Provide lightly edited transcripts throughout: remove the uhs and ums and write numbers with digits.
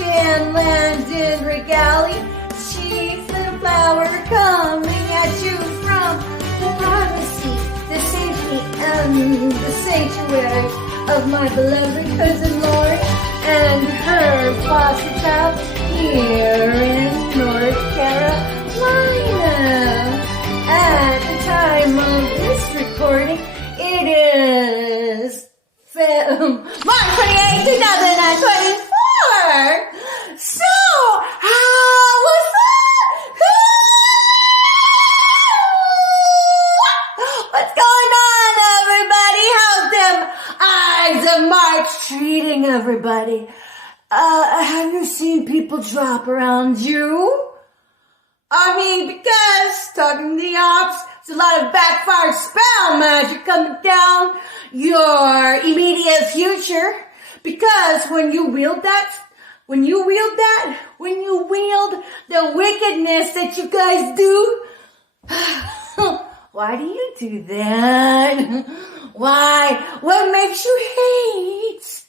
Chan Landon Regali, chief little flower coming at you from the privacy, the safety, the sanctuary of my beloved cousin Lori and her foster child here in North Carolina. At the time of this recording, it is March 28, 2024. So, what's up? What's going on, everybody? How's them Ides of March treating everybody? Have you seen people drop around you? I mean, because, talking to the ops, there's a lot of backfired spell magic coming down your immediate future. Because when you wield the wickedness that you guys do, why do you do that? Why? What makes you hate?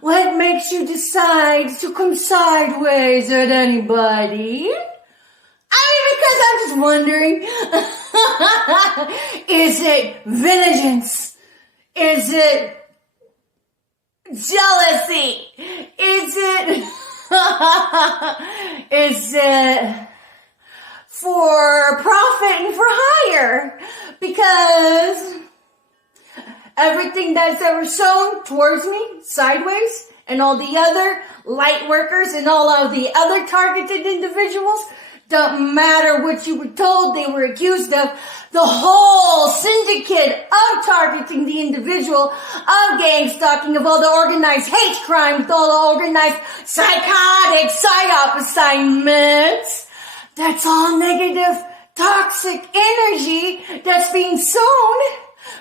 What makes you decide to come sideways at anybody? I mean, because I'm just wondering, is it vengeance? Is it jealousy? Is it for profit and for hire? Because everything that's ever shown towards me, sideways, and all the other light workers and all of the other targeted individuals, don't matter what you were told they were accused of, the whole syndicate of targeting the individual, of gang stalking, of all the organized hate crimes, all the organized psychotic psyop assignments, that's all negative, toxic energy that's being sown.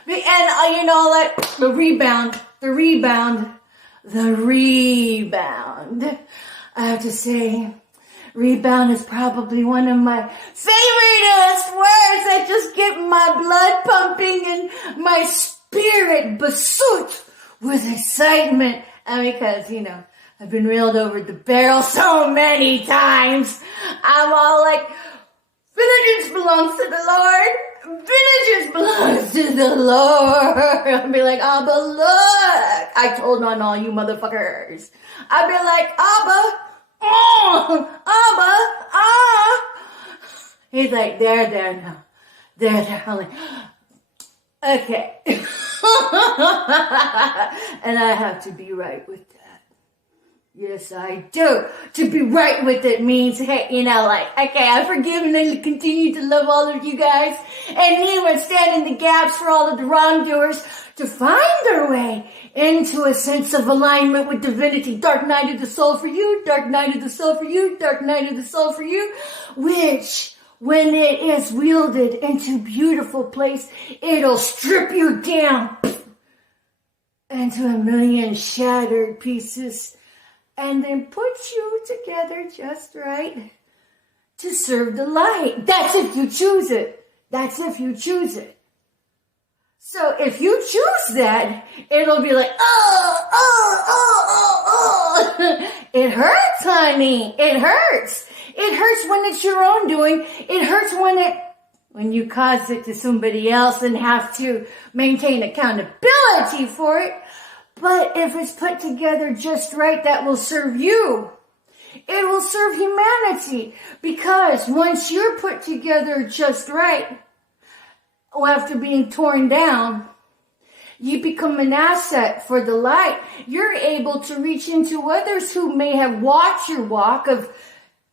And you know, like the rebound. I have to say, rebound is probably one of my favoriteest words that just get my blood pumping and my spirit besought with excitement. And because, you know, I've been reeled over the barrel so many times, I'm all like, vengeance belongs to the Lord. Vengeance belongs to the Lord. I'll be like, Abba, look, I told on all you motherfuckers. I'll be like, Abba, he's like, there now. There. I'm like, okay. And I have to be right with that. Yes, I do. To be right with it means, hey, you know, like, okay, I forgive and I continue to love all of you guys. And even stand in the gaps for all of the wrongdoers to find their way into a sense of alignment with divinity. Dark night of the soul for you, dark night of the soul for you, dark night of the soul for you, which, when it is wielded into beautiful place, it'll strip you down into a million shattered pieces and then put you together just right to serve the light. That's if you choose it. So if you choose that, it'll be like, it hurts, honey. It hurts. It hurts when it's your own doing. It hurts when you cause it to somebody else and have to maintain accountability for it. But if it's put together just right, that will serve you. It will serve humanity. Because once you're put together just right, after being torn down, you become an asset for the light. You're able to reach into others who may have walked your walk of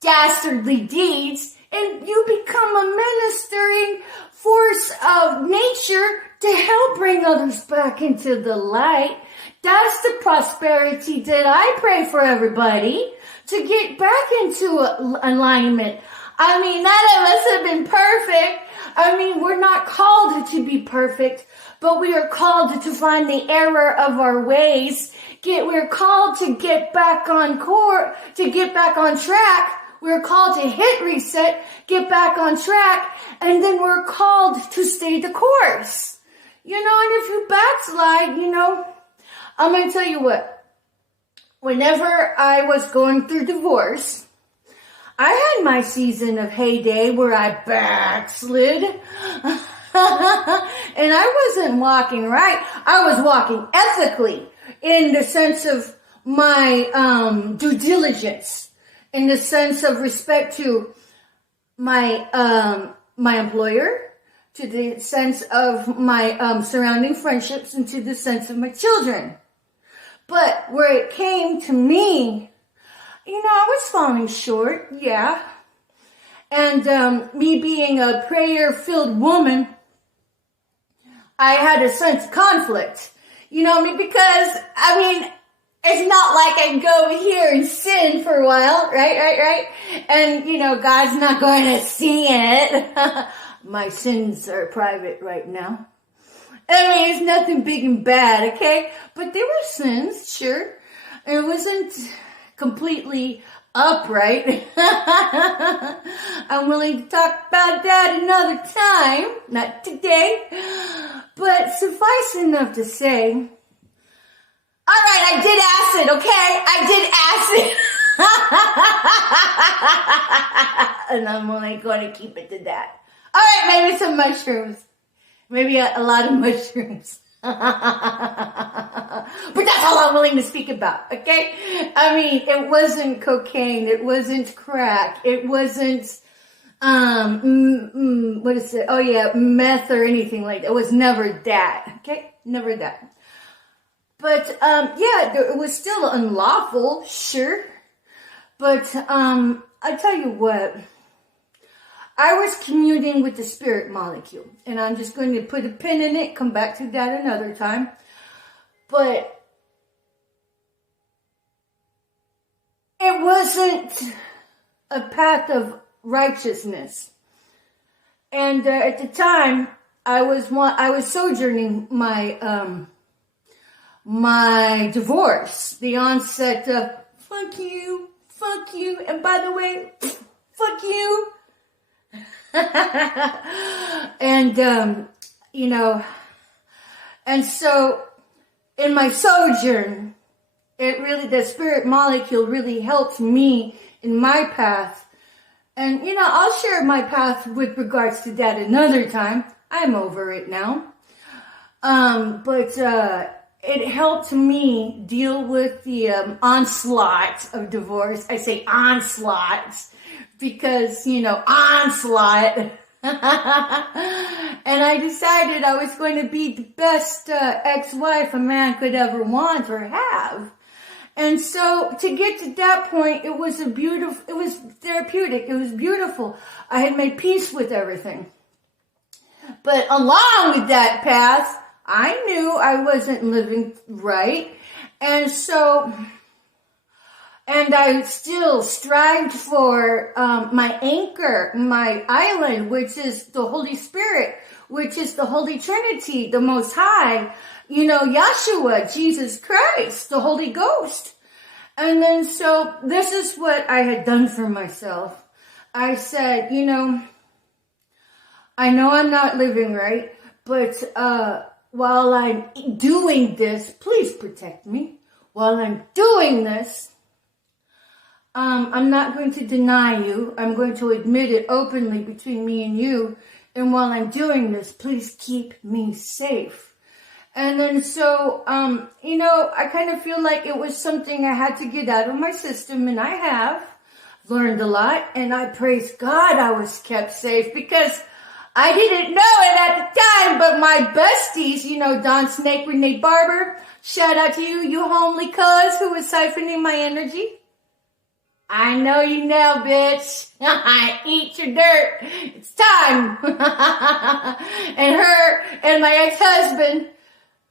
dastardly deeds, and you become a ministering force of nature to help bring others back into the light. That's the prosperity that I pray for everybody, to get back into alignment. I mean, none of us have been perfect. I mean, we're not called to be perfect, but we are called to find the error of our ways. We're called to get back on course, to get back on track. We're called to hit reset, get back on track, and then we're called to stay the course. You know, and if you backslide, you know, I'm going to tell you what. whenever I was going through divorce, I had my season of heyday where I backslid. And I wasn't walking right. I was walking ethically in the sense of my due diligence, in the sense of respect to my employer, to the sense of my surrounding friendships, and to the sense of my children. But where it came to me, I was falling short, yeah. And me being a prayer-filled woman, I had a sense of conflict. Because, it's not like I can go over here and sin for a while, right? And, God's not going to see it. My sins are private right now. It's nothing big and bad, okay? But there were sins, sure. It wasn't completely upright. I'm willing to talk about that another time, not today. But suffice enough to say, all right, I did acid, okay? I did acid. And I'm only going to keep it to that. All right, maybe some mushrooms. Maybe a lot of mushrooms. But that's all I'm willing to speak about, okay? It wasn't cocaine. It wasn't crack. It wasn't, what is it? Oh yeah, meth or anything like that. It was never that, okay? Never that. But, it was still unlawful, sure. But, I tell you what, I was communing with the spirit molecule, and I'm just going to put a pin in it, come back to that another time. But it wasn't a path of righteousness. And at the time, I was sojourning my divorce, the onset of fuck you, and by the way, fuck you. And, and so in my sojourn, the spirit molecule really helped me in my path. And, I'll share my path with regards to that another time. I'm over it now. But it helped me deal with the onslaught of divorce. I say onslaught because, onslaught. And I decided I was going to be the best ex-wife a man could ever want or have. And so to get to that point, it was therapeutic. It was beautiful. I had made peace with everything. But along with that path, I knew I wasn't living right. And I still strived for my anchor, my island, which is the Holy Spirit, which is the Holy Trinity, the Most High, Yahshua, Jesus Christ, the Holy Ghost. And then so this is what I had done for myself. I said, I know I'm not living right, but while I'm doing this, please protect me. While I'm doing this, I'm not going to deny you. I'm going to admit it openly between me and you. And while I'm doing this, please keep me safe. And then so, I kind of feel like it was something I had to get out of my system, and I have learned a lot. And I praise God I was kept safe because I didn't know it at the time, but my besties, Don Snake, Renee Barber, shout out to you homely cuz who was siphoning my energy. I know you now, bitch. Eat your dirt. It's time. And her and my ex-husband,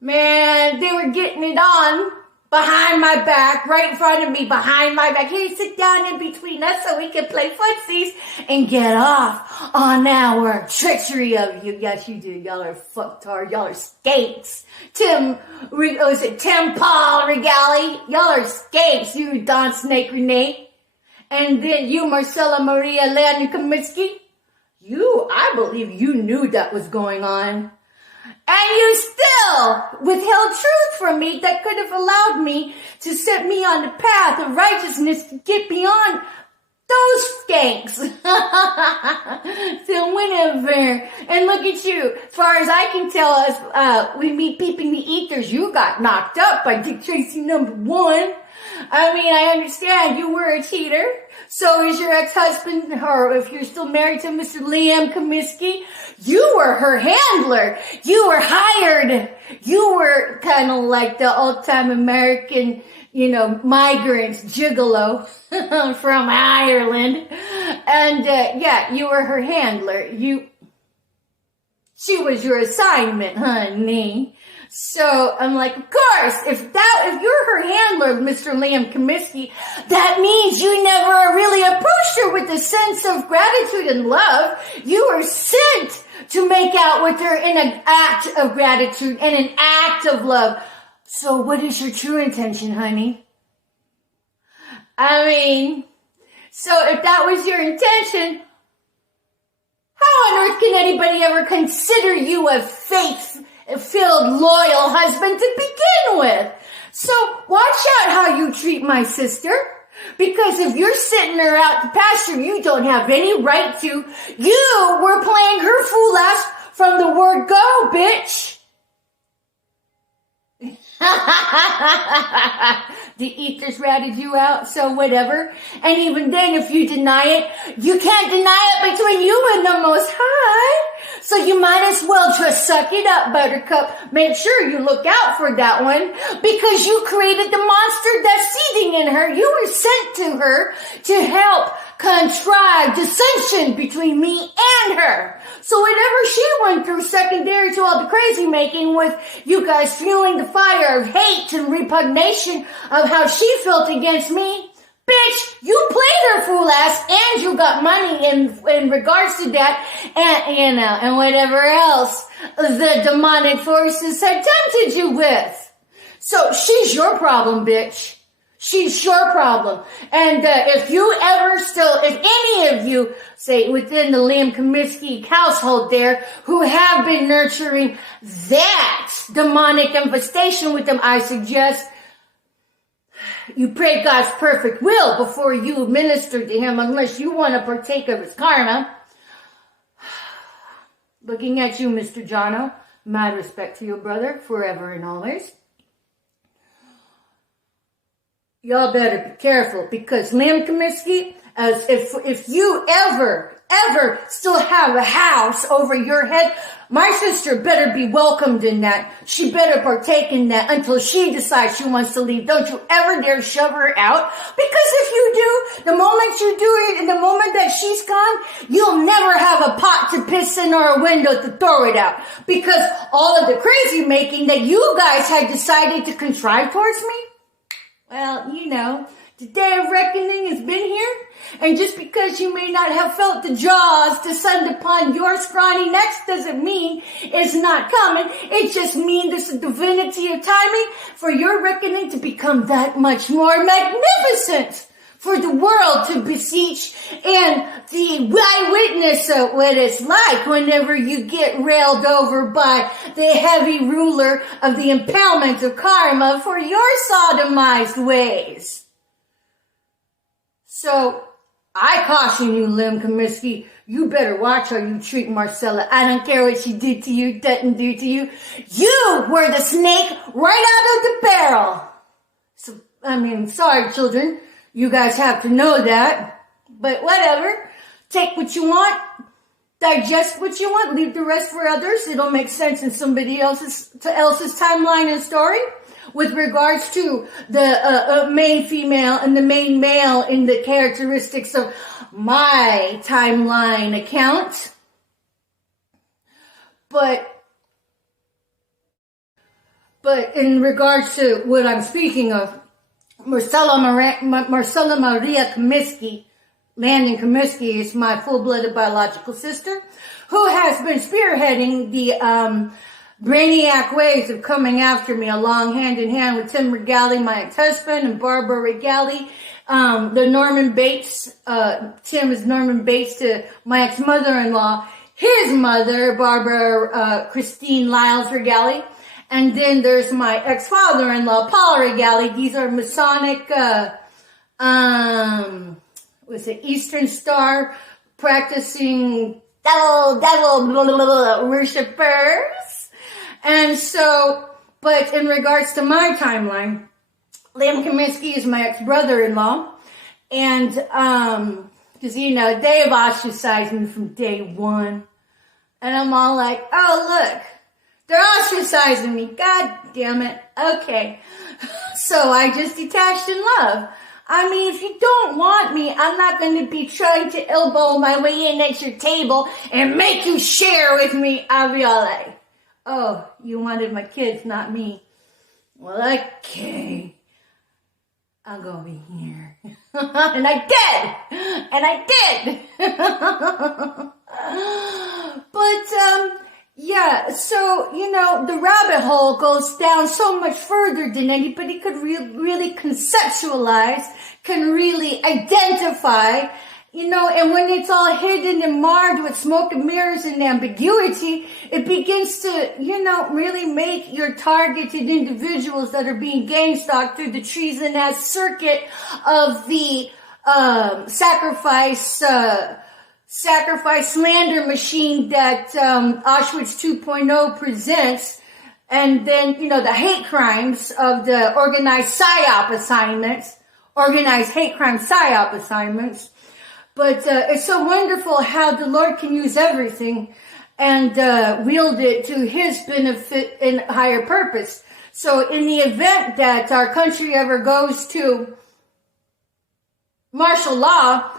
man, they were getting it on behind my back, right in front of me, behind my back. Hey, sit down in between us so we can play footsies and get off on our treachery of you. Yes, you do. Y'all are fucktard. Y'all are skates. Tim Paul Regali. Y'all are skates. You Don Snake Renee. And then you, Marcella Maria Leon Kaminsky. I believe you knew that was going on. And you still withheld truth from me that could have allowed me to set me on the path of righteousness to get beyond those skanks. So whatever. And look at you. As far as I can tell, with me peeping the ethers, you got knocked up by Dick Tracy #1. I mean, I understand you were a cheater. So is your ex-husband, or if you're still married to Mr. Liam Comiskey, you were her handler. You were hired. You were kind of like the old-time American, migrants, gigolo from Ireland. And, yeah, you were her handler. She was your assignment, honey. So I'm like, of course, if you're her handler, Mr. Liam Comiskey, that means you never really approached her with a sense of gratitude and love. You were sent to make out with her in an act of gratitude and an act of love. So what is your true intention, honey? I mean, so if that was your intention, how on earth can anybody ever consider you a faith-filled, loyal husband to begin with? So watch out how you treat my sister. Because if you're sitting her out to pasture, you don't have any right to. You were playing her fool ass from the word go, bitch. The ethers ratted you out, so whatever. And even then, if you deny it, you can't deny it between you and the Most High. So you might as well just suck it up, Buttercup. Make sure you look out for that one, because you created the monster that's seething in her. You were sent to her to help contrive dissension between me and her. So whatever she went through secondary to all the crazy making with you guys fueling the fire of hate and repugnation of how she felt against me, bitch, you played her fool ass and you got money in regards to that and whatever else the demonic forces had tempted you with. So she's your problem, bitch. She's your problem. And if any of you, say within the Liam Comiskey household there, who have been nurturing that demonic infestation with them, I suggest you pray God's perfect will before you minister to him, unless you want to partake of his karma. Looking at you, Mr. Jono, mad respect to your brother, forever and always. Y'all better be careful, because Liam Comiskey, as if you ever still have a house over your head, my sister better be welcomed in that. She better partake in that until she decides she wants to leave. Don't you ever dare shove her out, because if you do, the moment you do it and the moment that she's gone, you'll never have a pot to piss in or a window to throw it out, because all of the crazy making that you guys had decided to contrive towards me, well, the day of reckoning has been here, and just because you may not have felt the jaws descend upon your scrawny necks doesn't mean it's not coming. It just means it's the divinity of timing for your reckoning to become that much more magnificent for the world to beseech and the eyewitness of what it's like whenever you get railed over by the heavy ruler of the impalement of karma for your sodomized ways. So, I caution you, Liam Comiskey, you better watch how you treat Marcella. I don't care what she did to you, didn't do to you. You were the snake right out of the barrel. So, sorry, children. You guys have to know that. But whatever. Take what you want. Digest what you want. Leave the rest for others. It'll make sense in somebody else's timeline and story. With regards to the main female and the main male in the characteristics of my timeline account. But in regards to what I'm speaking of, Marcella Maria Comiskey, Landon Comiskey, is my full-blooded biological sister, who has been spearheading the brainiac ways of coming after me, along hand in hand with Tim Regali, my ex-husband, and Barbara Regali, the Norman Bates. Tim is Norman Bates to my ex-mother-in-law, his mother, Barbara Christine Lyles Regali. And then there's my ex-father-in-law, Paul Regali. These are Masonic, was it Eastern Star practicing devil worshippers. And so, but in regards to my timeline, Liam Kaminsky is my ex-brother-in-law. And, cause they've ostracized me from day one. And I'm all like, oh look, they're ostracizing me. God damn it. Okay. So I just detached in love. I mean, if you don't want me, I'm not going to be trying to elbow my way in at your table and make you share with me. I'll be all like, oh, you wanted my kids, not me. Well, okay. I'll go over here. And I did. But, yeah, so, the rabbit hole goes down so much further than anybody could really conceptualize, can really identify, and when it's all hidden and marred with smoke and mirrors and ambiguity, it begins to, really make your targeted individuals that are being gang stalked through the treasonous circuit of the, sacrifice slander machine that Auschwitz 2.0 presents, and then, the hate crimes of the organized hate crime psyop assignments. But it's so wonderful how the Lord can use everything and wield it to his benefit and higher purpose. So in the event that our country ever goes to martial law,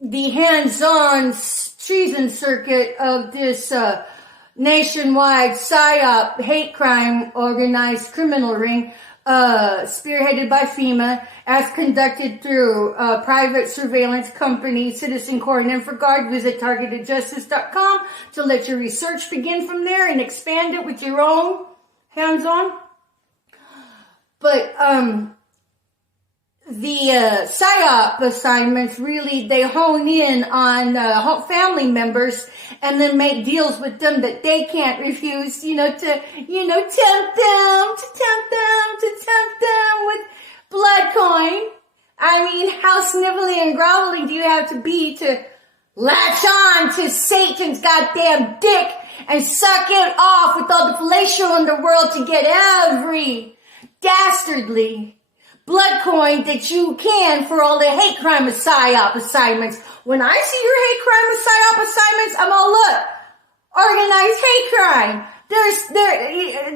the hands-on treason circuit of this nationwide psyop hate crime organized criminal ring, spearheaded by FEMA, as conducted through private surveillance company Citizen Corps and InfraGard. Visit targetedjustice.com to let your research begin from there and expand it with your own hands-on. But the PSYOP assignments really, they hone in on family members and then make deals with them that they can't refuse, to tempt them with blood coin. I mean, how snivelly and groveling do you have to be to latch on to Satan's goddamn dick and suck it off with all the fellatio in the world to get every dastardly blood coin that you can for all the hate crime and psyop assignments. When I see your hate crime and psyop assignments, I'm all, look, organized hate crime.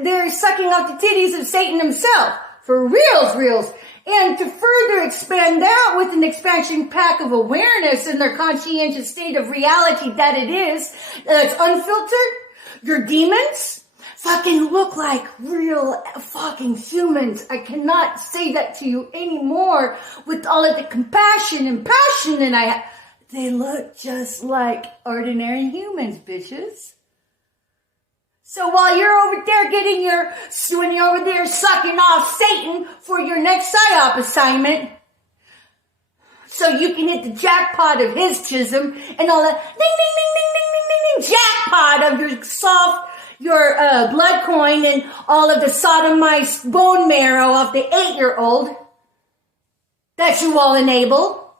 They're sucking out the titties of Satan himself. For reals. And to further expand that with an expansion pack of awareness in their conscientious state of reality that it is, that's unfiltered, your demons fucking look like real fucking humans. I cannot say that to you anymore with all of the compassion and passion that I have. They look just like ordinary humans, bitches. So while you're over there when you're over there sucking off Satan for your next PSYOP assignment, so you can hit the jackpot of his chism and all that ding, jackpot of your blood coin and all of the sodomized bone marrow of the 8-year-old that you all enable.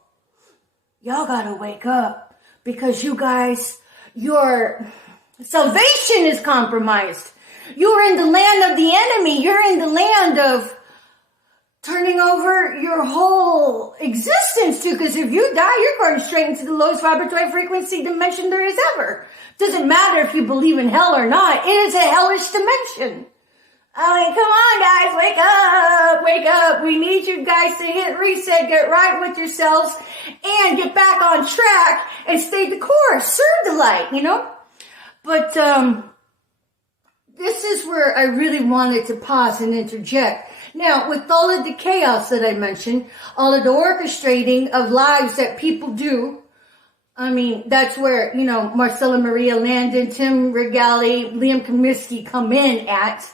Y'all gotta wake up because you guys, your salvation is compromised. You're in the land of the enemy. You're in the land of turning over your whole existence to, because if you die, you're going straight into the lowest vibratory frequency dimension there is ever. Doesn't matter if you believe in hell or not. It is a hellish dimension. I mean, come on, guys, wake up. We need you guys to hit reset, get right with yourselves, and get back on track and stay the course. Serve the light, But this is where I really wanted to pause and interject. Now, with all of the chaos that I mentioned, all of the orchestrating of lives that people do, I mean, that's where, Marcella Maria Landon, Tim Regali, Liam Kaminsky come in at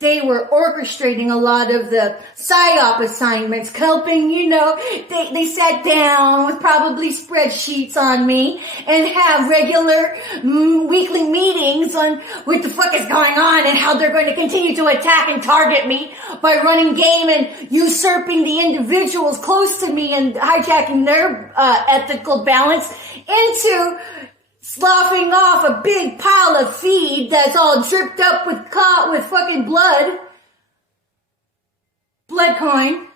they were orchestrating a lot of the PSYOP assignments, helping, they sat down with probably spreadsheets on me and have regular weekly meetings on what the fuck is going on and how they're going to continue to attack and target me by running game and usurping the individuals close to me and hijacking their ethical balance into sloughing off a big pile of feed that's all dripped up with fucking blood coin,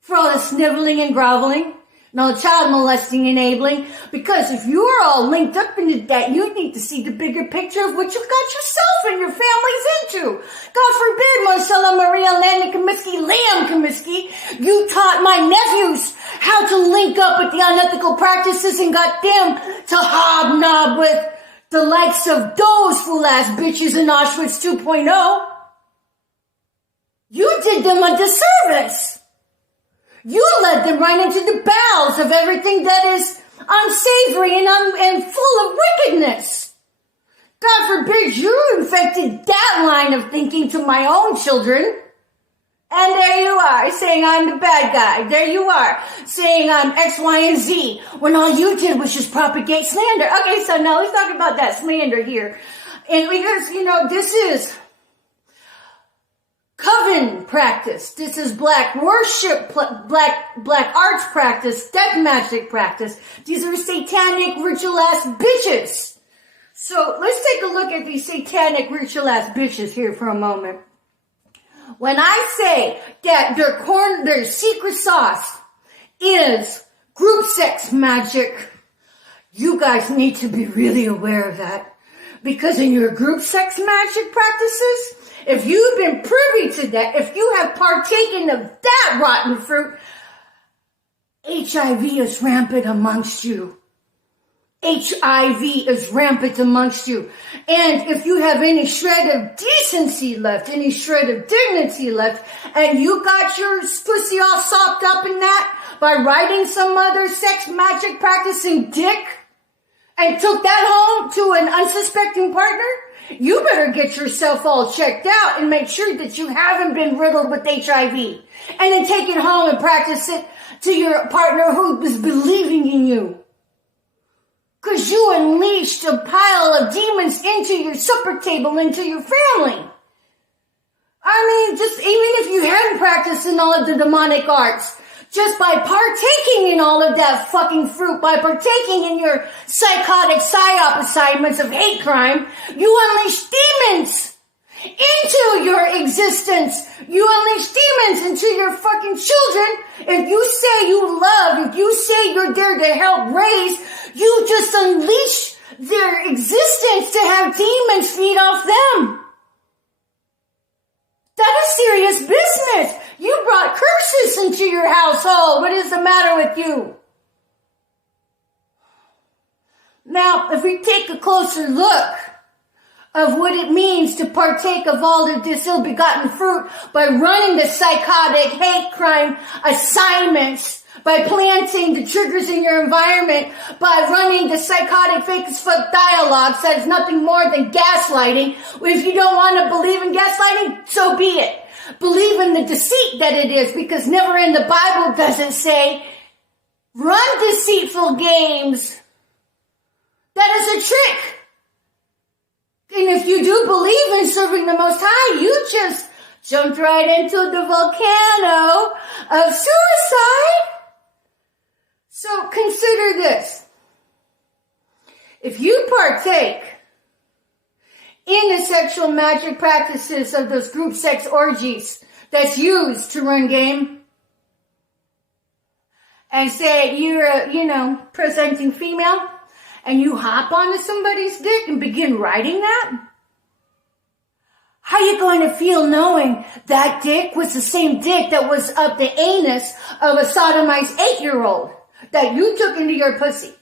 for all the sniveling and groveling, and all the child molesting enabling, because if you're all linked up into that, you need to see the bigger picture of what you've got yourself and your families into. God forbid, Marcella Maria Landon Comiskey, Liam Comiskey, you taught my nephews how to link up with the unethical practices and got them to hobnob with the likes of those fool-ass bitches in Auschwitz 2.0. You did them a disservice. You led them right into the bowels of everything that is unsavory and full of wickedness. God forbid you infected that line of thinking to my own children. And there you are, saying I'm the bad guy. There you are, saying I'm X, Y, and Z, when all you did was just propagate slander. Okay, so now let's talk about that slander here. And because, this is coven practice. This is black worship, black arts practice, death magic practice. These are satanic ritual ass bitches. So let's take a look at these satanic ritual ass bitches here for a moment. When I say that their secret sauce is group sex magic, you guys need to be really aware of that. Because in your group sex magic practices, if you've been privy to that, if you have partaken of that rotten fruit, HIV is rampant amongst you. HIV is rampant amongst you. And if you have any shred of decency left, any shred of dignity left, and you got your pussy all sopped up in that by writing some other sex magic practicing dick and took that home to an unsuspecting partner, you better get yourself all checked out and make sure that you haven't been riddled with HIV. And then take it home and practice it to your partner who was believing in you. Because you unleashed a pile of demons into your supper table, into your family. I mean, just even if you hadn't practiced in all of the demonic arts, just by partaking in all of that fucking fruit, by partaking in your psychotic psyop assignments of hate crime, you unleash demons into your existence. You unleash demons into your fucking children. If you say you love, if you say you're there to help raise, you just unleash their existence to have demons feed off them. That is serious business. You brought curses into your household. What is the matter with you? Now, if we take a closer look of what it means to partake of all of this ill-begotten fruit by running the psychotic hate crime assignments, by planting the triggers in your environment, by running the psychotic fake as fuck dialogues that is nothing more than gaslighting. If you don't want to believe in gaslighting, so be it. Believe in the deceit that it is, because never in the Bible does it say, run deceitful games. That is a trick. And if you do believe in serving the Most High, you just jumped right into the volcano of suicide. So consider this. If you partake in the sexual magic practices of those group sex orgies that's used to run game, and say you're a, presenting female, and you hop onto somebody's dick and begin riding that, how you going to feel knowing that dick was the same dick that was up the anus of a sodomized 8-year-old that you took into your pussy?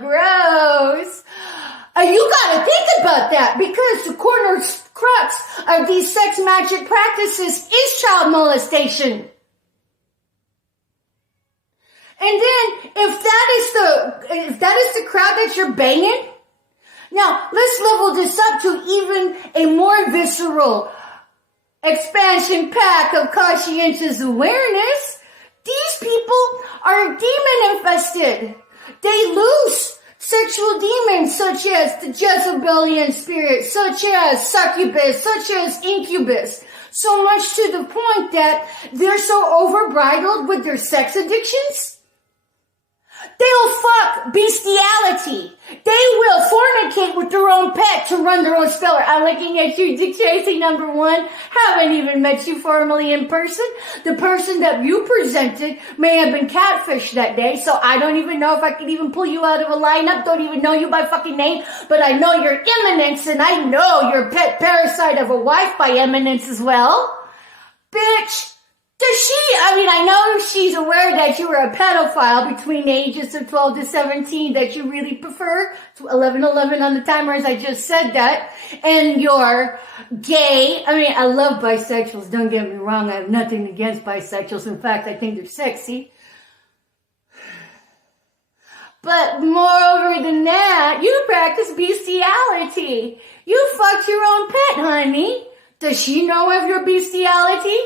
Gross. You gotta think about that, because the corner crux of these sex magic practices is child molestation. And then, if that is the crowd that you're banging, Now, let's level this up to even a more visceral expansion pack of conscientious awareness. These people are demon infested. They loose sexual demons such as the Jezebelian spirit, such as succubus, such as incubus. So much to the point that they're so overbridled with their sex addictions. They'll fuck bestiality. They will fornicate with their own pet to run their own spell. I'm looking at you, Dick Tracy, number one. Haven't even met you formally in person. The person that you presented may have been catfished that day, so I don't even know if I could even pull you out of a lineup. Don't even know you by fucking name, but I know your eminence, and I know your pet parasite of a wife by eminence as well. Bitch. I know she's aware that you were a pedophile between the ages of 12 to 17 that you really prefer. 11:11 on the timer, as I just said that. And you're gay. I love bisexuals. Don't get me wrong. I have nothing against bisexuals. In fact, I think they're sexy. But moreover than that, you practice bestiality. You fucked your own pet, honey. Does she know of your bestiality?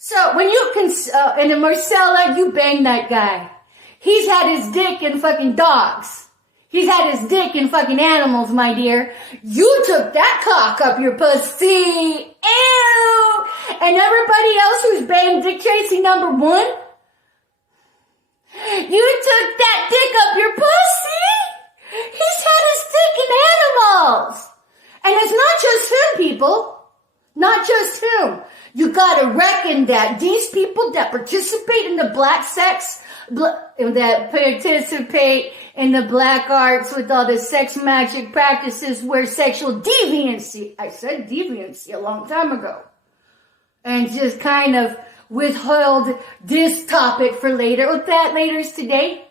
So when you and in Marcella, you banged that guy. He's had his dick in fucking dogs. He's had his dick in fucking animals, my dear. You took that cock up your pussy. Ew! And everybody else who's banged Dick Tracy number one, you took that dick up your pussy. He's had his dick in animals. And it's not just him, people. Not just him. You gotta reckon that these people that participate in the black sex, that participate in the black arts with all the sex magic practices where sexual deviancy, I said deviancy a long time ago, and just kind of withheld this topic for later. With that later's today.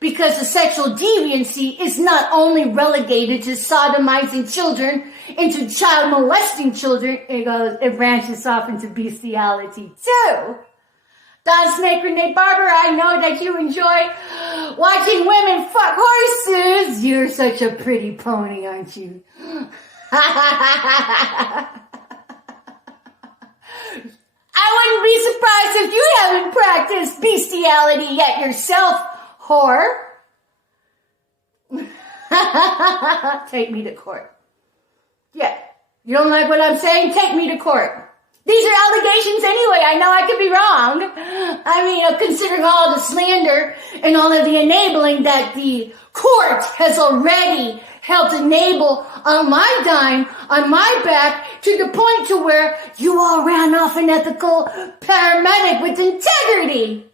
Because the sexual deviancy is not only relegated to sodomizing children, into child molesting children, it branches off into bestiality too. Don Snake Renee Barber, I know that you enjoy watching women fuck horses. You're such a pretty pony, aren't you? I wouldn't be surprised if you haven't practiced bestiality yet yourself, whore. Take me to court. Yeah. You don't like what I'm saying? Take me to court. These are allegations anyway. I know I could be wrong. Considering all the slander and all of the enabling that the court has already helped enable on my dime, on my back, to the point to where you all ran off an ethical paramedic with integrity.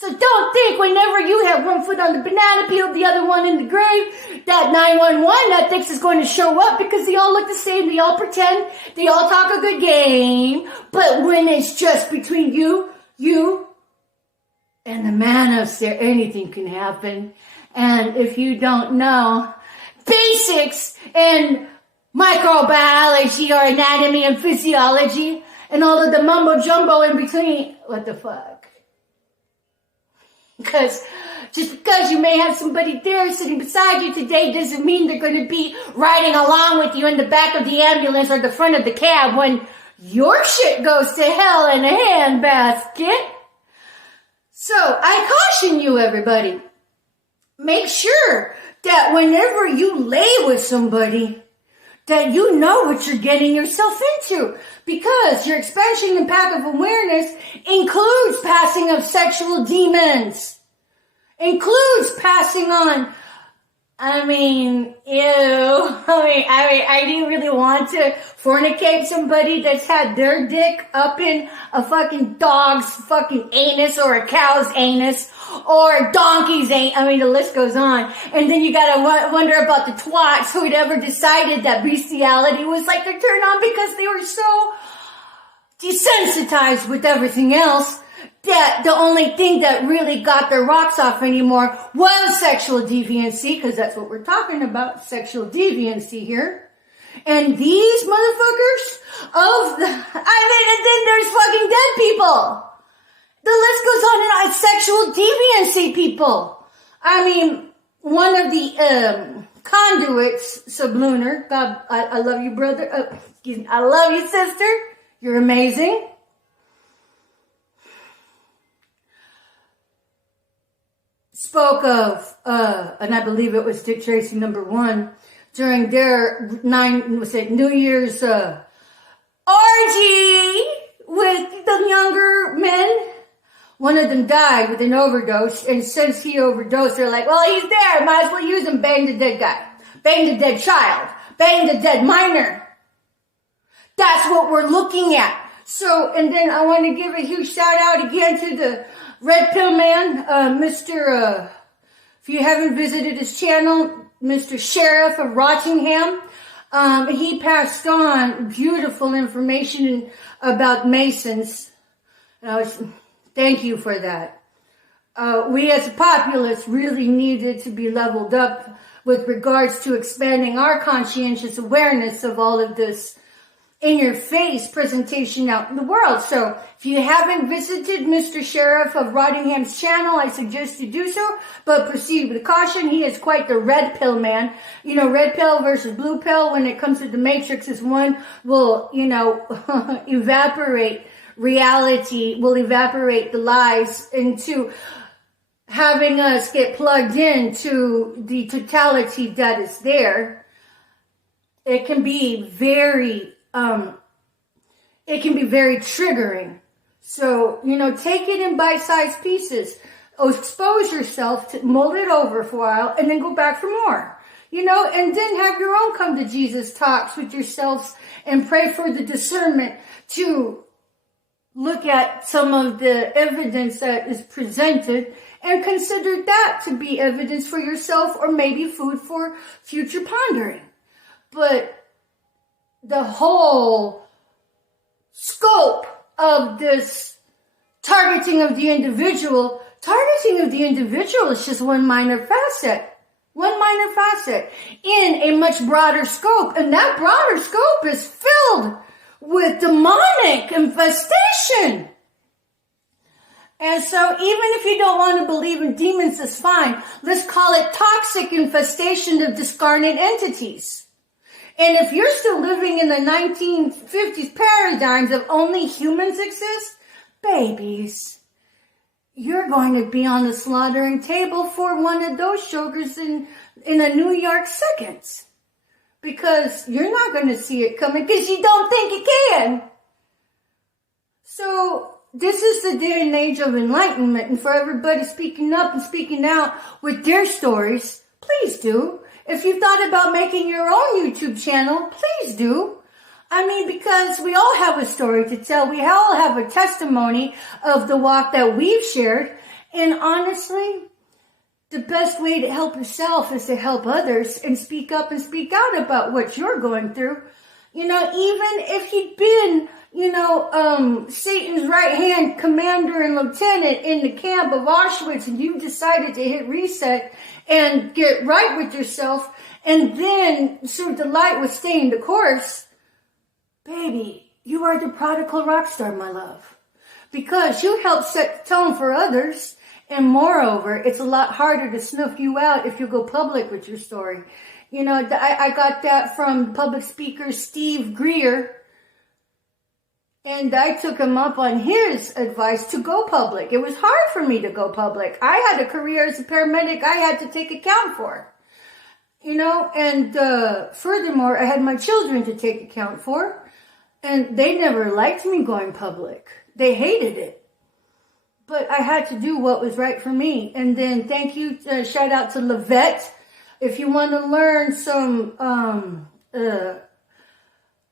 So don't think whenever you have one foot on the banana peel, the other one in the grave, that 911 that thinks is going to show up because they all look the same, they all pretend, they all talk a good game. But when it's just between you, and the man upstairs, anything can happen. And if you don't know basics in microbiology or anatomy and physiology and all of the mumbo jumbo in between, what the fuck? Because just because you may have somebody there sitting beside you today doesn't mean they're going to be riding along with you in the back of the ambulance or the front of the cab when your shit goes to hell in a handbasket. So I caution you, everybody. Make sure that whenever you lay with somebody, that you know what you're getting yourself into. Because your expansion and path of awareness includes passing of sexual demons. Includes passing on, I do you really want to fornicate somebody that's had their dick up in a fucking dog's fucking anus or a cow's anus or a donkey's anus? The list goes on. And then you gotta wonder about the twats who'd ever decided that bestiality was like their turn on because they were so desensitized with everything else that the only thing that really got their rocks off anymore was sexual deviancy, because that's what we're talking about, sexual deviancy here. And these motherfuckers and then there's fucking dead people. The list goes on and on. Sexual deviancy, people. I mean, one of the conduits, sublunar. God, I love you, brother. Excuse me. I love you, sister. You're amazing. Spoke of, and I believe it was Dick Tracy #1, during their New Year's orgy with the younger men. One of them died with an overdose, and since he overdosed, they're like, well, he's there, might as well use him, bang the dead guy, bang the dead child, bang the dead minor. That's what we're looking at. So, and then I want to give a huge shout out again to the Red Pill Man, Mr. If you haven't visited his channel, Mr. Sheriff of Rockingham. He passed on beautiful information about Masons. Thank you for that. We as a populace really needed to be leveled up with regards to expanding our conscientious awareness of all of this in-your-face presentation out in the world. So if you haven't visited Mr. Sheriff of Rottingham's channel, I suggest you do so, but proceed with caution. He is quite the red pill man. You know, red pill versus blue pill when it comes to the Matrix is one will, evaporate reality, will evaporate the lies into having us get plugged into the totality that is there. It can be very triggering. So, take it in bite-sized pieces. Expose yourself to mull it over for a while and then go back for more. And then have your own come to Jesus talks with yourselves and pray for the discernment to look at some of the evidence that is presented and consider that to be evidence for yourself or maybe food for future pondering. But the whole scope of this targeting of the individual is just one minor facet in a much broader scope. And that broader scope is filled with demonic infestation. And so even if you don't want to believe in demons, that's fine. Let's call it toxic infestation of discarnate entities. And if you're still living in the 1950s paradigms of only humans exist, babies, you're going to be on the slaughtering table for one of those sugars in a New York second. Because you're not going to see it coming because you don't think you can. So this is the day and age of enlightenment. And for everybody speaking up and speaking out with their stories, please do. If you thought about making your own YouTube channel, please do. Because we all have a story to tell. We all have a testimony of the walk that we've shared. And honestly, the best way to help yourself is to help others and speak up and speak out about what you're going through. Even if you've been, Satan's right-hand commander and lieutenant in the camp of Auschwitz and you decided to hit reset and get right with yourself and then so the light was staying the course, baby, you are the prodigal rock star, my love. Because you help set the tone for others. And moreover, it's a lot harder to snuff you out if you go public with your story. I got that from public speaker Steve Greer. And I took him up on his advice to go public. It was hard for me to go public. I had a career as a paramedic I had to take account for. And furthermore, I had my children to take account for. And they never liked me going public. They hated it. But I had to do what was right for me. And then thank you, shout out to Levette. If you want to learn some, I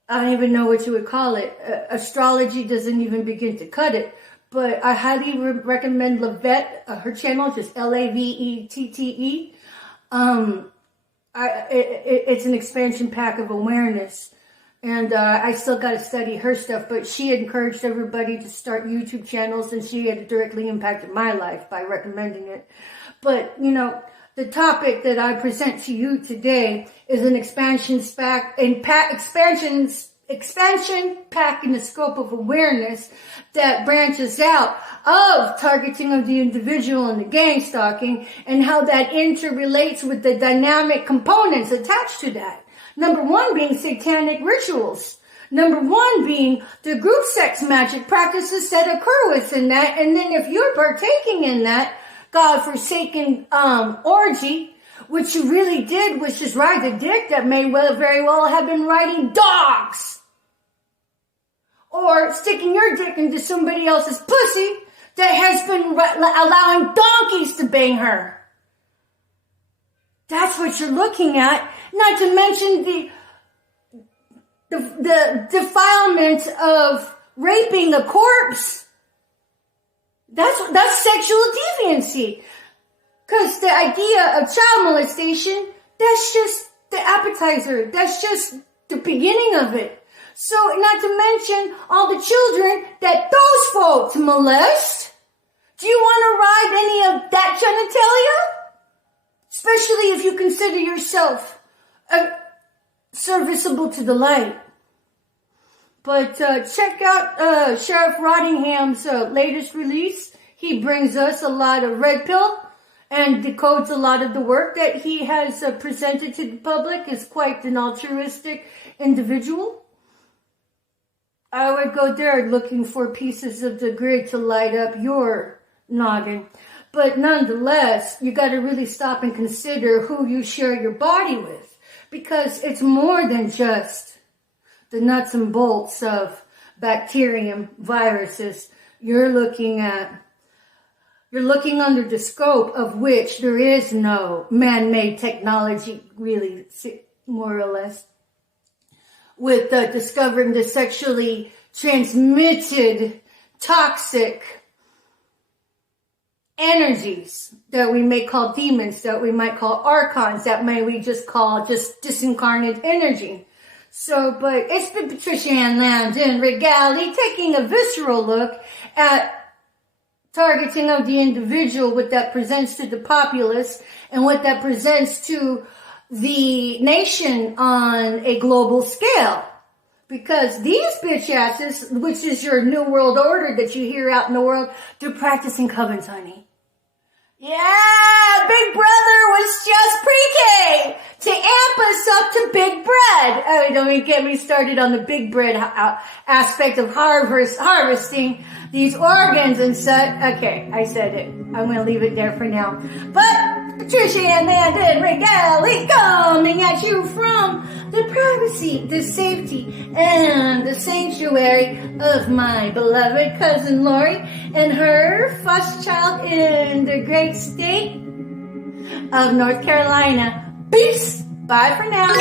don't even know what you would call it. Astrology doesn't even begin to cut it. But I highly recommend Levette. Her channel is just Lavette. It's an expansion pack of awareness. And I still got to study her stuff, but she encouraged everybody to start YouTube channels, and she had directly impacted my life by recommending it. But, the topic that I present to you today is an expansion expansion pack in the scope of awareness that branches out of targeting of the individual and the gang stalking, and how that interrelates with the dynamic components attached to that. Number one being satanic rituals. Number one being the group sex magic practices that occur within that. And then if you're partaking in that godforsaken orgy, what you really did was just ride the dick that may very well have been riding dogs. Or sticking your dick into somebody else's pussy that has been allowing donkeys to bang her. That's what you're looking at. Not to mention the defilement of raping a corpse. That's sexual deviancy. Because the idea of child molestation, that's just the appetizer. That's just the beginning of it. So, not to mention all the children that those folks molest. Do you want to ride any of that genitalia? Especially if you consider yourself serviceable to the light. But check out Sheriff Rottingham's latest release. He brings us a lot of red pill and decodes a lot of the work that he has presented to the public. Is quite an altruistic individual. I would go there looking for pieces of the grid to light up your noggin. But nonetheless, you got to really stop and consider who you share your body with. Because it's more than just the nuts and bolts of bacterium, viruses. You're looking under the scope of which there is no man-made technology, really, more or less. With discovering the sexually transmitted toxic energies that we may call demons, that we might call archons, that we just call just disincarnate energy. So, but it's been Patricia Ann Landon Regali taking a visceral look at targeting of the individual, what that presents to the populace and what that presents to the nation on a global scale. Because these bitch asses, which is your new world order that you hear out in the world, they're practicing covens, honey. Yeah, Big Brother was just pre-K to amp us up to Big Bread. Oh, don't even get me started on the Big Bread aspect of harvesting these organs and such. Okay, I said it. I'm going to leave it there for now. But Patricia and Landon Regali coming at you from the privacy, the safety, and the sanctuary of my beloved cousin Lori and her first child in the great state of North Carolina. Peace. Bye for now.